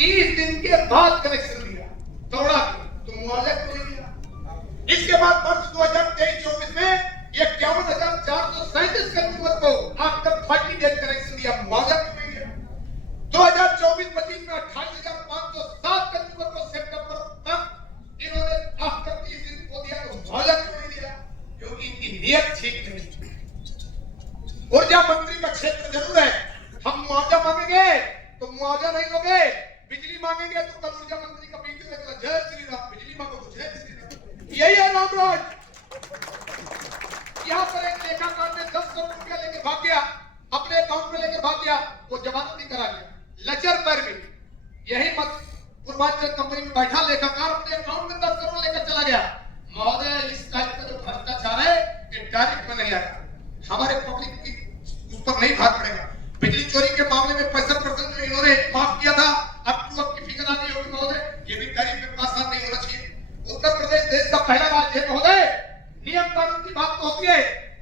30 दिन के बाद कनेक्शन दिया, तोड़ा तो मुआवजा क्यों नहीं दिया? इसके बाद वर्ष 2023-24 में 51,437 कंज्यूमर को आफ्टर 30 डेज कनेक्शन दिया, मुआवजा क्यों नहीं दिया? 2024-25 में 28,507 कंज्यूमर को सितंबर तक इन्होंने आफ्टर 30 दिन को दिया, तो मुआवजा क्यों नहीं दिया? क्योंकि इनकी नियत ठीक नहीं। ऊर्जा मंत्री का क्षेत्र जरूर है, हम मुआवजा मांगेंगे तो मुआवजा नहीं दोगे, बिजली मांगेंगे तो कल ऊर्जा मंत्री का वीडियो निकला, जय श्री राम, बिजली मांगो तो जय श्री राम। यही है रामराज। यहाँ पर एक लेखाकार ने 10 करोड़ रुपया लेके भाग गया, अपने अकाउंट में लेके भाग गया, वो जमानत नहीं करा लिया, लचर पैर में। यही मत पूर्वांचल कंपनी में बैठा लेखाकार अपने अकाउंट में 10 करोड़ लेकर चला गया। महोदय, इस टाइप का जो भ्रष्टाचार है ये डायरेक्ट में नहीं आया, हमारे पब्लिक की उस पर नहीं भाग पड़ेगा। बिजली चोरी के मामले में 65% जो इन्होंने माफ किया था, अब की फिगर आ गई होगी महोदय, ये भी तारीफ में पास नहीं होना चाहिए। उत्तर प्रदेश देश का पहला राज्य है महोदय, नियम कानून की बात तो होती है,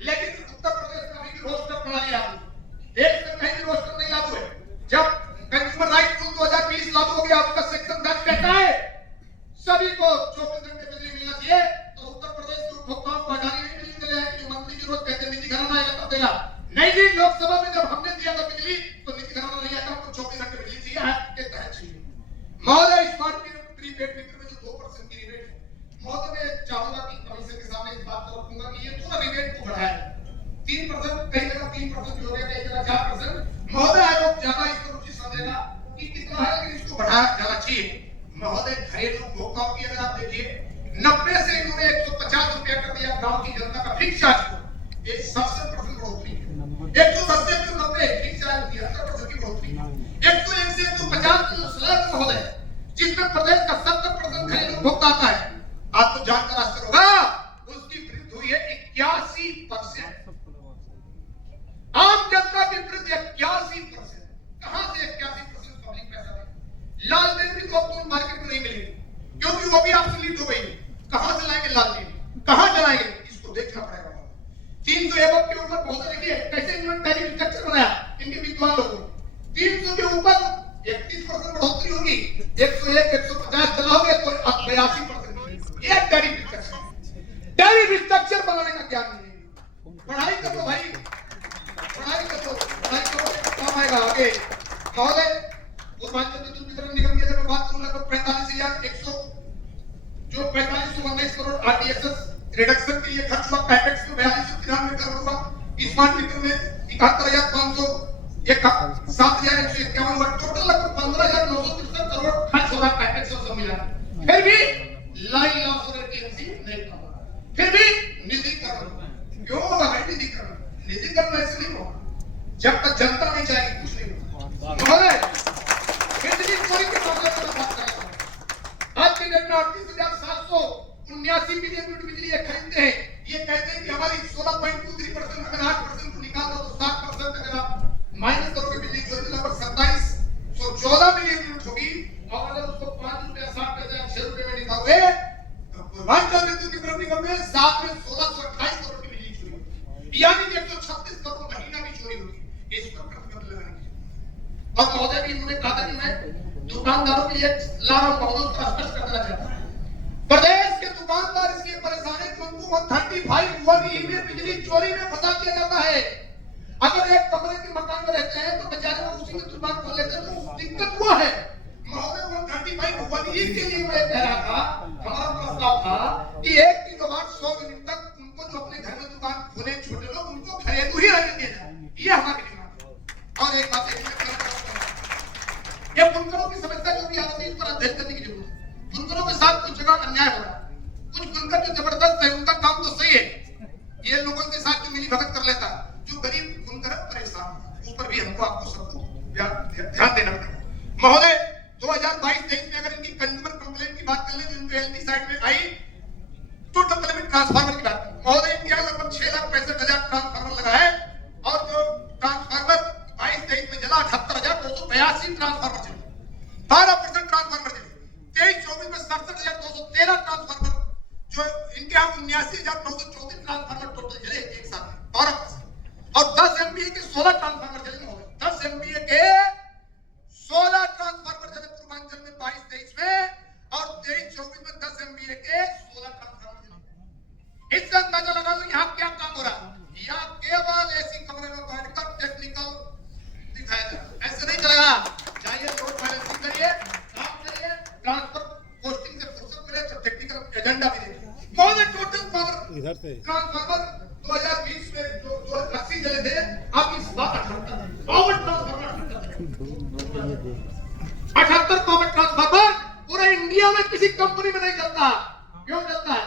लेकिन उत्तर प्रदेश में अभी भी रोस्टर प्रणाली लागू है, देश में कहीं भी रोस्टर नहीं लागू है। जब कंज्यूमर राइट रूल 2020 लागू हो गया, उसका सेक्शन 10 कहता है सभी को 24 घंटे बिजली मिलना चाहिए, तो उत्तर प्रदेश के उपभोक्ताओं को हजारी नहीं बिजली मिले हैं कि मंत्री जी रोज कहते हैं निजी घराना आएगा तब देगा। नहीं जी, लोकसभा में जब हमने दिया था बिजली तो निजी घराना नहीं आया, हमको 24 घंटे बिजली चाहिए है के तहत चाहिए। महोदय, स्मार्ट प्रीपेड मीटर में जो 2% की रिबेट है, महोदय मैं चाहूंगा कि कमीशन के सामने इस बात को रखूंगा कि ये थोड़ा रिबेट को बढ़ाया, 3% कई जगह 3% हो गया, कई जगह 4%। महोदय, आयोग ज्यादा इस पर रुचि समझेगा कि कितना है, लेकिन इसको बढ़ाया जाना चाहिए। महोदय, घरेलू उपभोक्ताओं की अगर आप देखिए 90 से इन्होंने 150 रुपया कर दिया गांव की जनता का फिक्स चार्ज को, ये 70% बढ़ोतरी है। 180 से 90 फिक्स चार्ज की 70% की बढ़ोतरी, 101 से 150 जो स्लैब महोदय, जिसमें प्रदेश का 70% घरेलू उपभोक्ता आता है, आपको जानकर आश्चर्य होगा उसकी वृद्धि हुई है 81%। आम जनता की वृद्धि 81%। कहां से 81% पब्लिक पैसा दे? लालटेन भी तो अब मार्केट में नहीं मिलेगी, क्योंकि वो भी ऑब्सोलीट हो गई है। कहां से लाएंगे लालटेन, कहां जलाएंगे, इसको देखना पड़ेगा। 300 एबव के ऊपर बहुत देखिए कैसे इन्होंने टैरिफ स्ट्रक्चर बनाया इनके विद्वान लोगों ने। 300 के ऊपर 31% बढ़ोतरी होगी, 101 150 चलाओगे तो 82%। ये टैरिफ स्ट्रक्चर, टैरिफ स्ट्रक्चर बनाने का ज्ञान नहीं है। पढ़ाई करो भाई, पढ़ाई करो, पढ़ाई करो, काम आएगा आगे। महोदय, पूर्वांचल विद्युत वितरण निगम की अगर बात करूं लगभग 45,100 जो 4519 करोड़ आरटीएसएस रिडक्शन के लिए खर्च हुआ, कैपेक्स में 4293 करोड़ हुआ, स्मार्ट मीटर में 71,500, 7,151 हुआ, टोटल लगभग 15,963 करोड़ खर्च होगा कैपेक्स और सब मिला। फिर भी लाई लॉस एजेंसी नहीं था, फिर भी निजीकरण क्यों होगा भाई? निजीकरण ऐसे नहीं होगा जब तक जनता नहीं चाहेगी, कुछ नहीं होगा। बिजली चोरी के मामले में बात करें, आज के डेट में 38,779 मिलियन यूनिट बिजली ये खरीदते हैं। ये कहते हैं कि हमारी 16.23%, अगर 8% को निकाल दो तो 7%, अगर आप माइनस करोगे बिजली चोरी लगभग 2714 मिलियन यूनिट होगी, और अगर उसको 5 रुपया 60 पैसे 6 रुपए में निकालोगे तो पूर्वांचल विद्युत वितरण निगम में 7 में 1628 करोड़ की बिजली चोरी होगी, यानी 136 करोड़ महीना की चोरी होगी। इस पर प्रतिबंध लगाएंगे। और महोदय भी इन्होंने कहा था कि मैं दुकानदारों के लिए ला रहा हूं, महोदय स्पष्ट करना चाहता हूं, प्रदेश के दुकानदार इसलिए परेशान है कि उनको 135 में बिजली चोरी में फंसा दिया जाता है। अगर एक कमरे के मकान में रहते हैं तो बेचारे वो उसी में दुकान खोल लेते हैं, तो दिक्कत हुआ है। महोदय, 135 के लिए मैं कह रहा था, हमारा प्रस्ताव था कि 1 किलोवाट 100 यूनिट तक उनको जो अपने घर में दुकान खोले छोटे लोग, उनको घरेलू ही रहने दिया जाए, ये हमारी डिमांड है। और एक बात ये बुनकरों की समस्या जो भी आती है, इस पर अध्ययन करने की जरूरत है। बुनकरों के साथ कुछ जगह अन्याय हो रहा है, कुछ बुनकर जो जबरदस्त है, उनका काम तो सही है, ये लोगों के साथ जो मिली भगत कर लेता है, जो गरीब बुनकर परेशान, उस पर भी हमको आपको सबको ध्यान देना पड़ेगा। महोदय, 2022-23 में अगर इनकी कंज्यूमर कंप्लेंट की बात कर ले, जो इनके एलटी साइड में आई, टोटल लिमिट ट्रांसफार्मर की बात करें, महोदय इनके यहाँ लगभग 6,65,000 ट्रांसफार्मर लगा है, और जो ट्रांसफार्मर 22-23 में जला 78,282 ट्रांसफार्मर चले, 12% ट्रांसफार्मर चले। 23-24 में 67,213 ट्रांसफार्मर, जो इनके यहाँ 79,934 ट्रांसफार्मर टोटल चले एक साथ में, 12%। और 10 एमबीए के 16 ट्रांसफार्मर चले महोदय, 10 एमबीए के 16 ट्रांसफार्मर चले पूर्वांचल ट्रांसफार्मर 2020 में जो 80 जले थे, अब इस बात 78 कॉमन ट्रांसफार्मर पूरे इंडिया में किसी कंपनी में नहीं चलता। क्यों चलता है?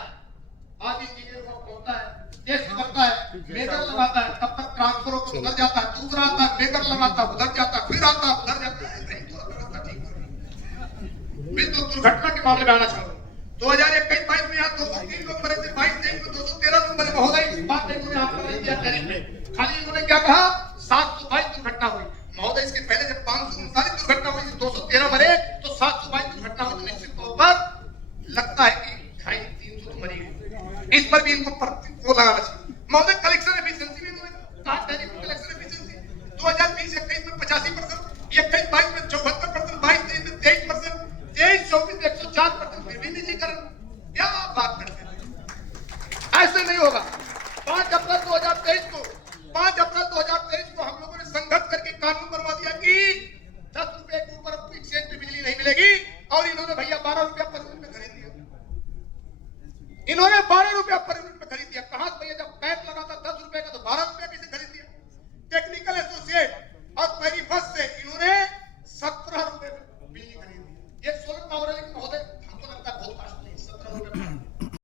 आज इंजीनियर को होता है, टेस्ट करता है, मेजर लगाता है, तब तक ट्रांसफर होकर उधर जाता है, दूसरा आता है, मेजर लगाता है, उधर जाता है, फिर आता है, उधर जाता है। नहीं तो व्यवस्था ठीक है। मैं तो दुर्घटना के मामले में आना चाहूंगा। 2021-22 में यहाँ 203 लोग मरे थे, 22-23 में 213 लोग मरे। महोदय, इस बात ने उन्होंने आपको नहीं दिया, खाली उन्होंने क्या कहा, 7